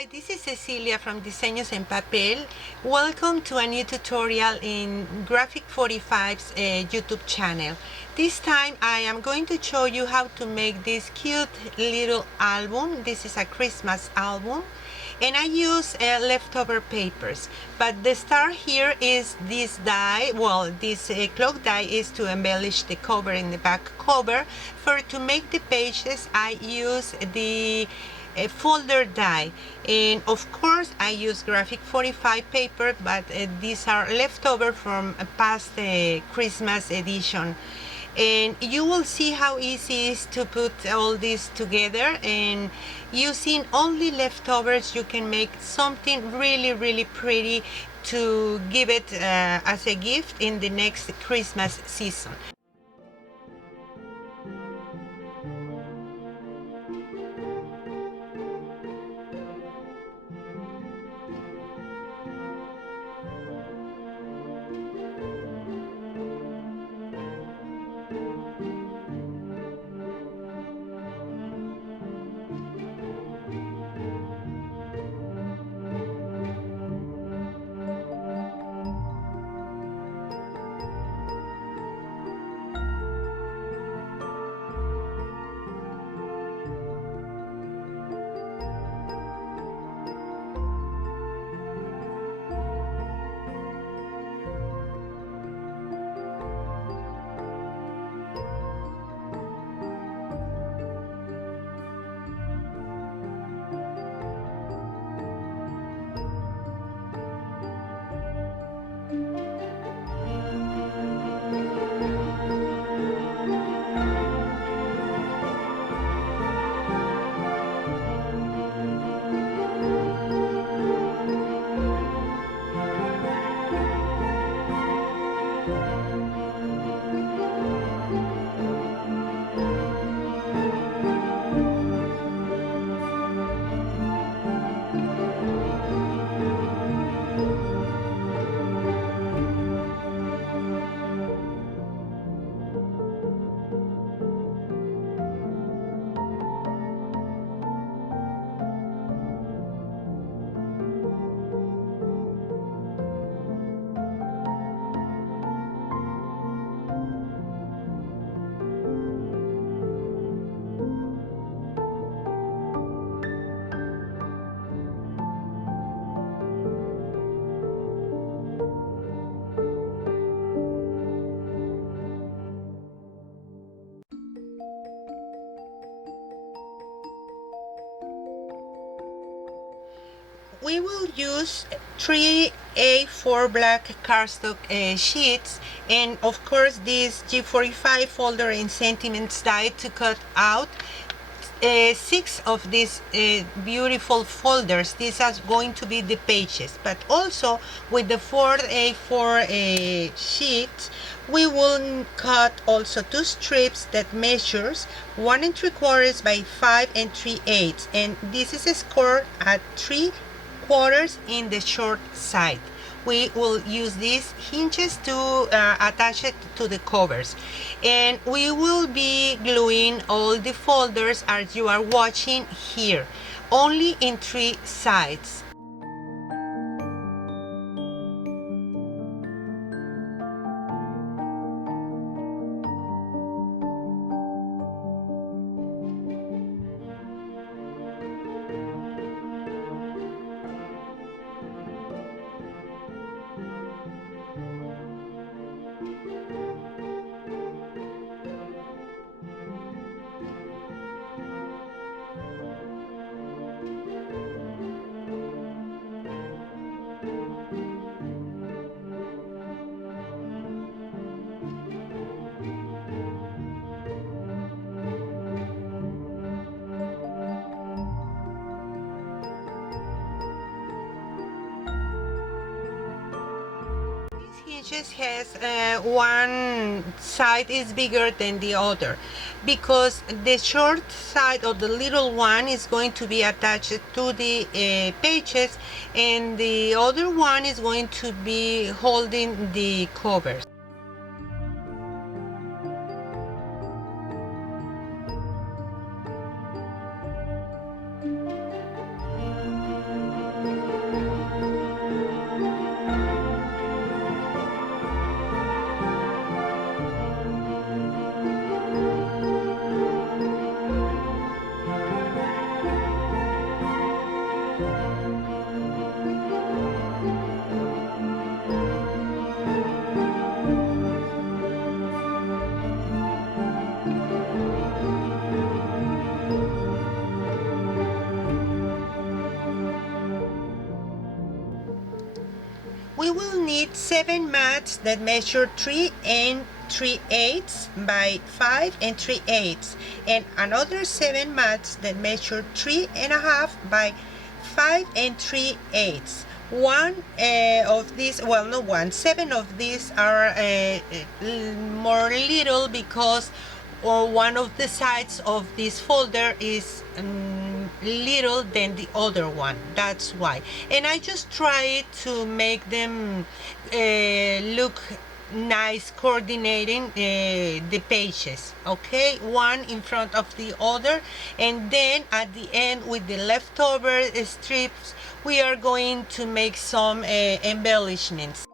Hi, this is Cecilia from Diseños en Papel. Welcome to a new tutorial in Graphic 45's YouTube channel. This time I am going to show you how to make this cute little album. This is a Christmas album and I use leftover papers. But the star here is this die. Well, this clock die is to embellish the cover and the back cover. To make the pages I use the folder die, and of course I use graphic 45 paper, but these are leftover from a past Christmas edition, and you will see how easy it is to put all this together, and using only leftovers you can make something really pretty to give it as a gift in the next Christmas season. We will use 3 A4 black cardstock sheets, and of course this G45 folder in centimeters die to cut out 6 of these beautiful folders. These are going to be the pages, but also with the 4 A4 sheets we will cut also 2 strips that measures 1 3/4 by 5 3/8, and this is scored at 3/4 in the short side. We will use these hinges to attach it to the covers, and we will be gluing all the folders as you are watching here, only in 3 sides. Hinges has one side is bigger than the other, because the short side of the little one is going to be attached to the pages, and the other one is going to be holding the covers. We will need 7 mats that measure 3 and 3/8 by 5 and 3/8, and another 7 mats that measure 3.5 by 5 and 3/8. One of these, well, not one, 7 of these are more little because one of the sides of this folder is little than the other one. That's why. And I just try to make them look nice, coordinating the pages, okay, one in front of the other, and then at the end with the leftover strips we are going to make some embellishments.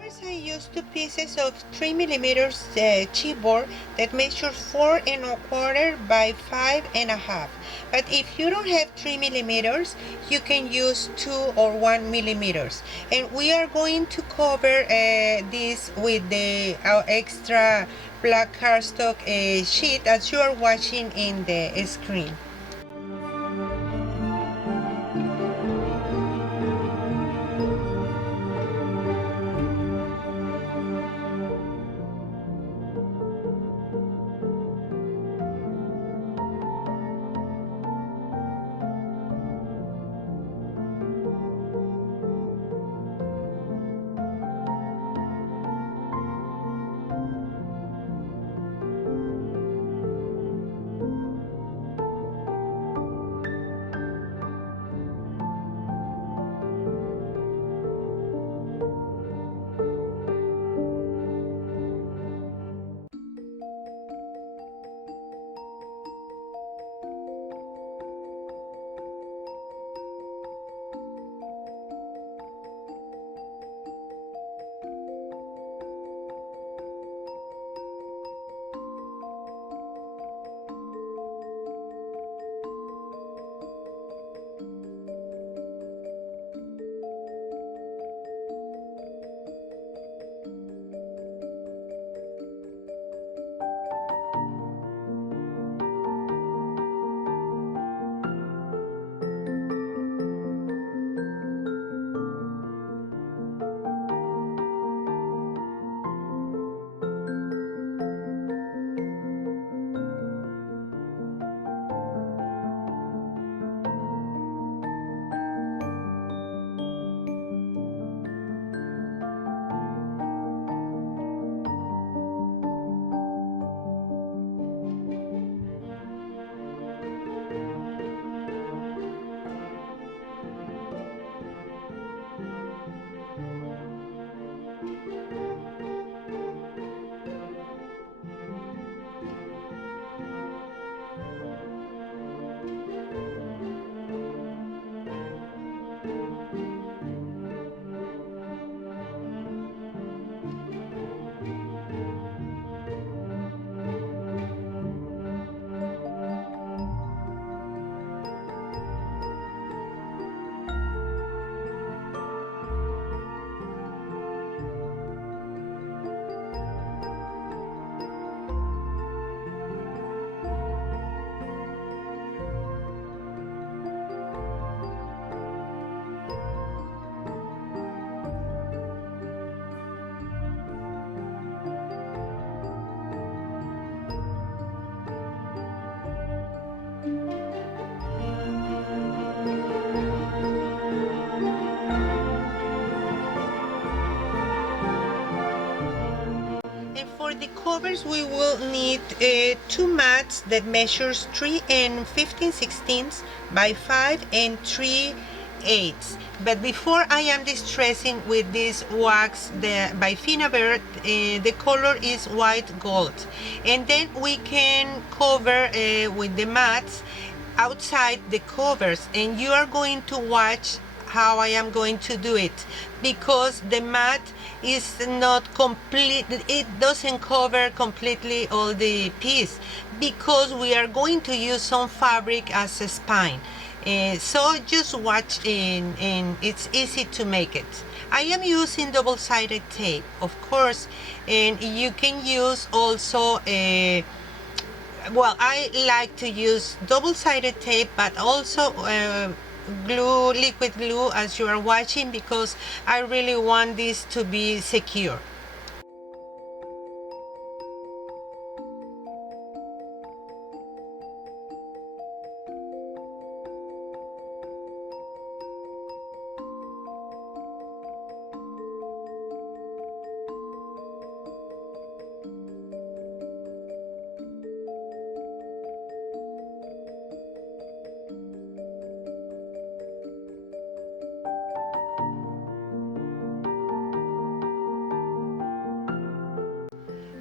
First, I used 2 pieces of 3mm chipboard that measure 4.25 by 5.5. But if you don't have 3mm, you can use 2 or 1mm. And we are going to cover this with the extra black cardstock sheet as you are watching in the screen. covers we will need two mats that measures 3 and 15/16 by 5 and 3/8. But before I am distressing with this wax by Finnabair, the color is white gold. And then we can cover with the mats outside the covers, and you are going to watch how I am going to do it, because the mat is not complete, it doesn't cover completely all the piece, because we are going to use some fabric as a spine. So just watch, and it's easy to make it. I am using double-sided tape, of course, and you can use also well, I like to use double-sided tape, but also glue, liquid glue, as you are watching, because I really want this to be secure.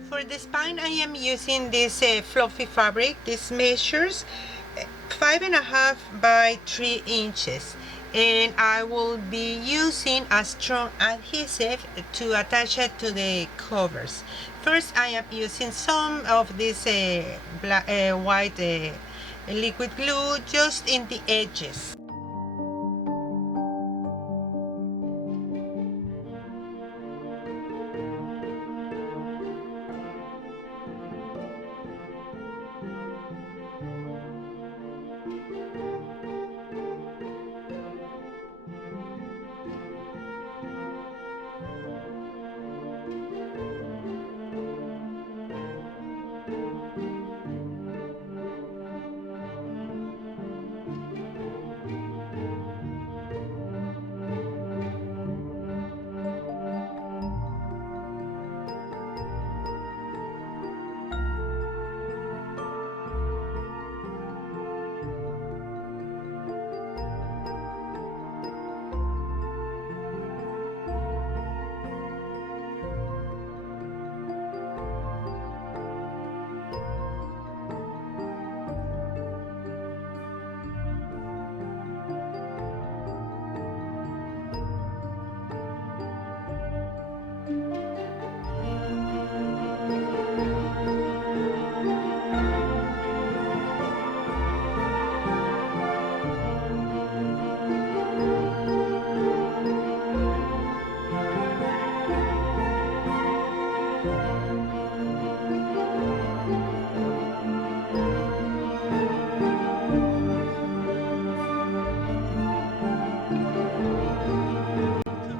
For the spine, I am using this fluffy fabric. This measures 5.5 by 3 inches, and I will be using a strong adhesive to attach it to the covers. First, I am using some of this white liquid glue just in the edges.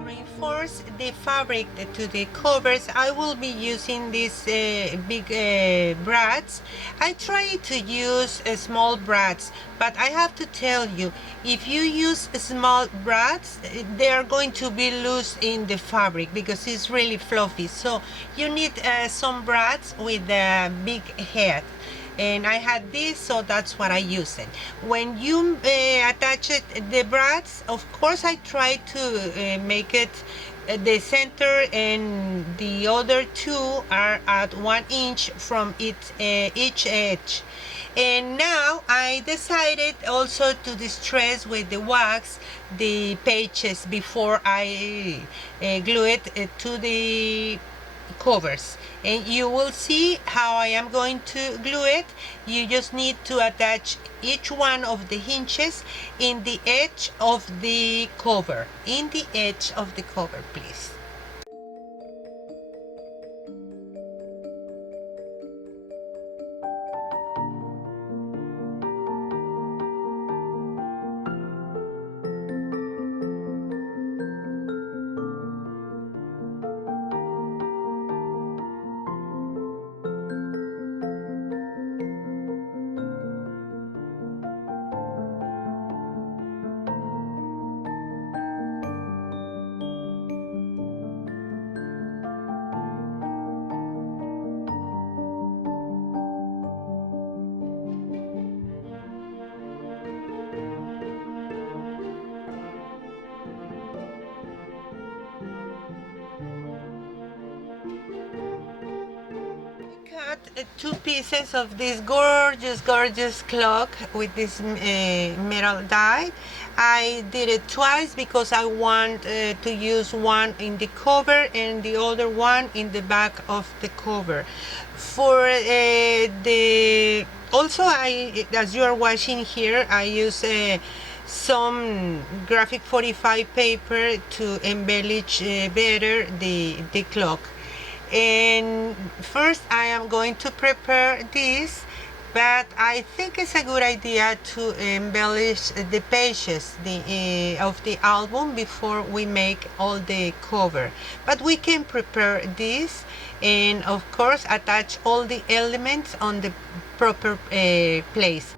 Reinforce the fabric to the covers, I will be using these big brads. I try to use small brads, but I have to tell you, if you use small brads, they are going to be loose in the fabric because it's really fluffy. So you need some brads with a big head. And I had this, so that's what I use it. When you attach it, the brads, of course I try to make it the center, and the other two are at 1 inch from each edge. And now I decided also to distress with the wax the pages before I glue it to the covers, and you will see how I am going to glue it. You just need to attach each one of the hinges in the edge of the cover, please. two pieces of this gorgeous clock with this metal die. I did it twice because I want to use one in the cover and the other one in the back of the cover. For the also, as you are watching here, I use some graphic 45 paper to embellish better the clock. And first I am going to prepare this, but I think it's a good idea to embellish the pages of the album before we make all the cover. But we can prepare this and of course attach all the elements on the proper place.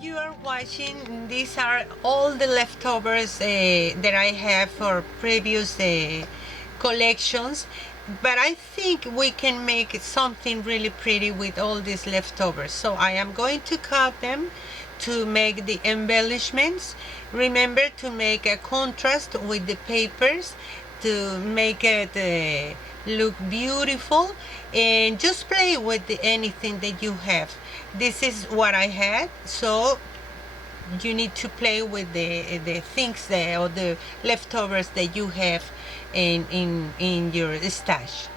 You are watching, these are all the leftovers that I have for previous collections, but I think we can make something really pretty with all these leftovers. So I am going to cut them to make the embellishments. Remember to make a contrast with the papers to make it look beautiful, and just play with anything that you have. This is what I had, so you need to play with the things or the leftovers that you have in your stash.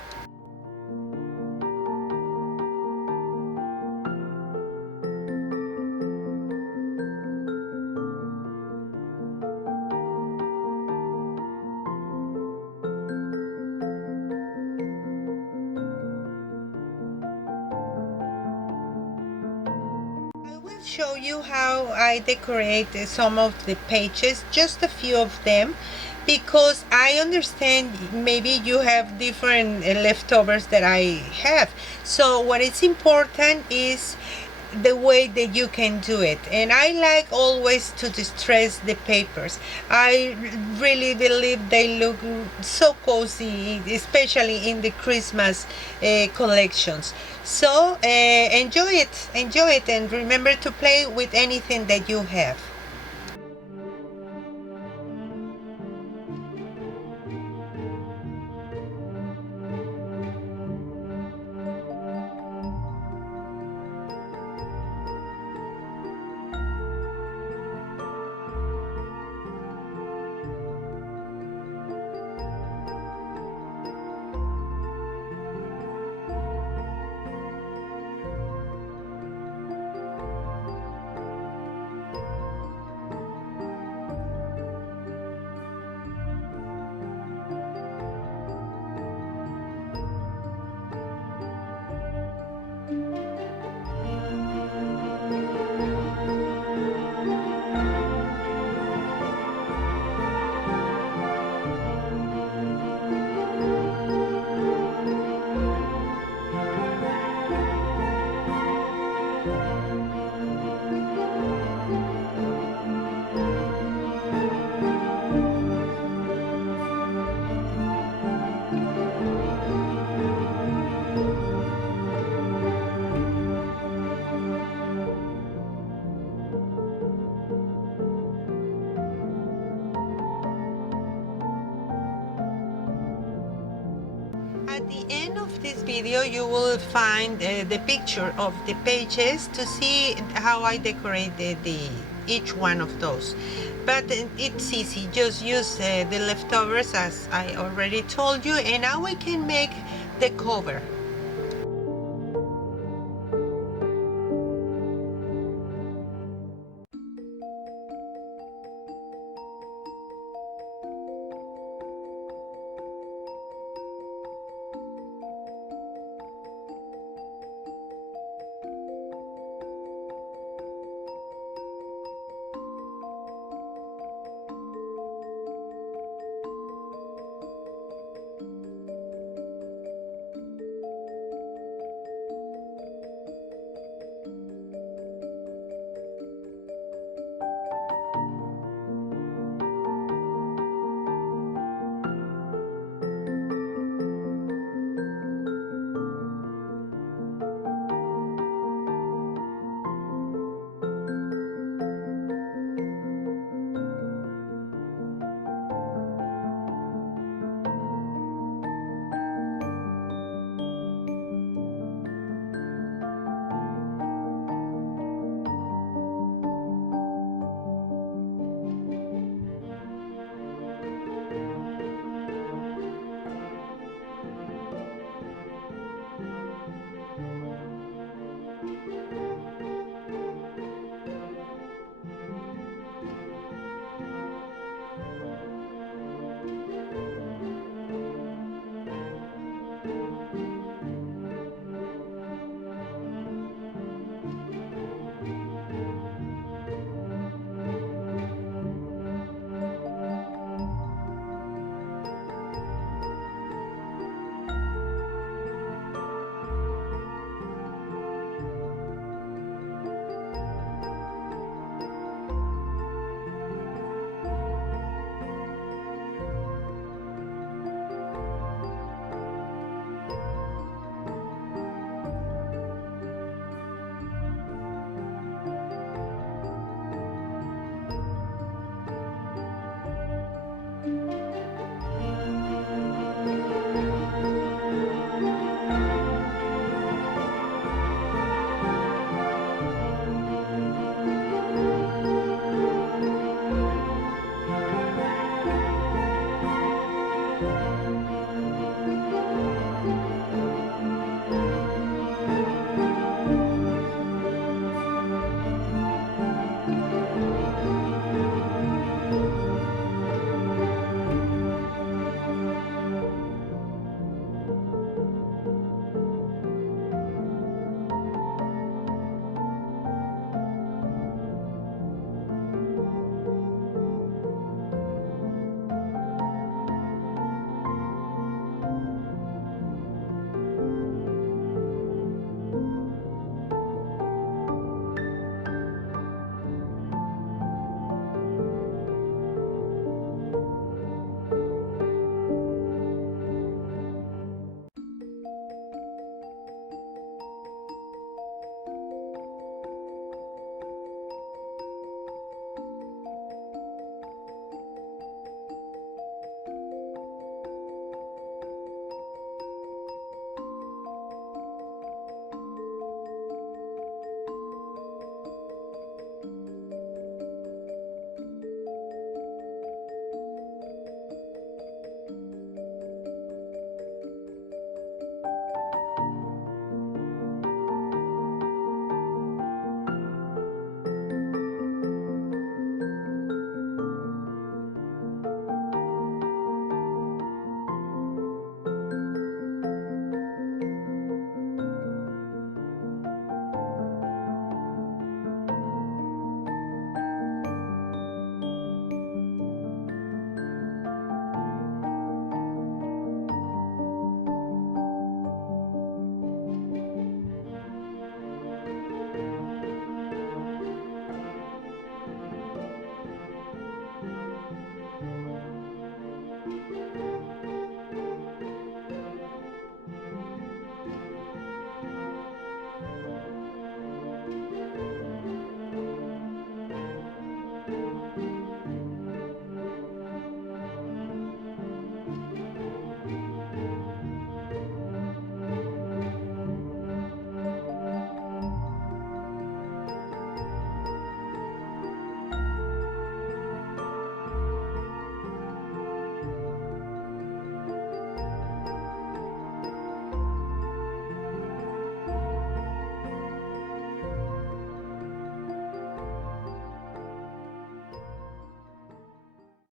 Show you how I decorate some of the pages, just a few of them, because I understand maybe you have different leftovers that I have. So what is important is the way that you can do it, and I like always to distress the papers. I really believe they look so cozy, especially in the Christmas collections. So enjoy it, and remember to play with anything that you have. At the end of this video you will find the picture of the pages to see how I decorated each one of those. But it's easy, just use the leftovers as I already told you, and now we can make the cover.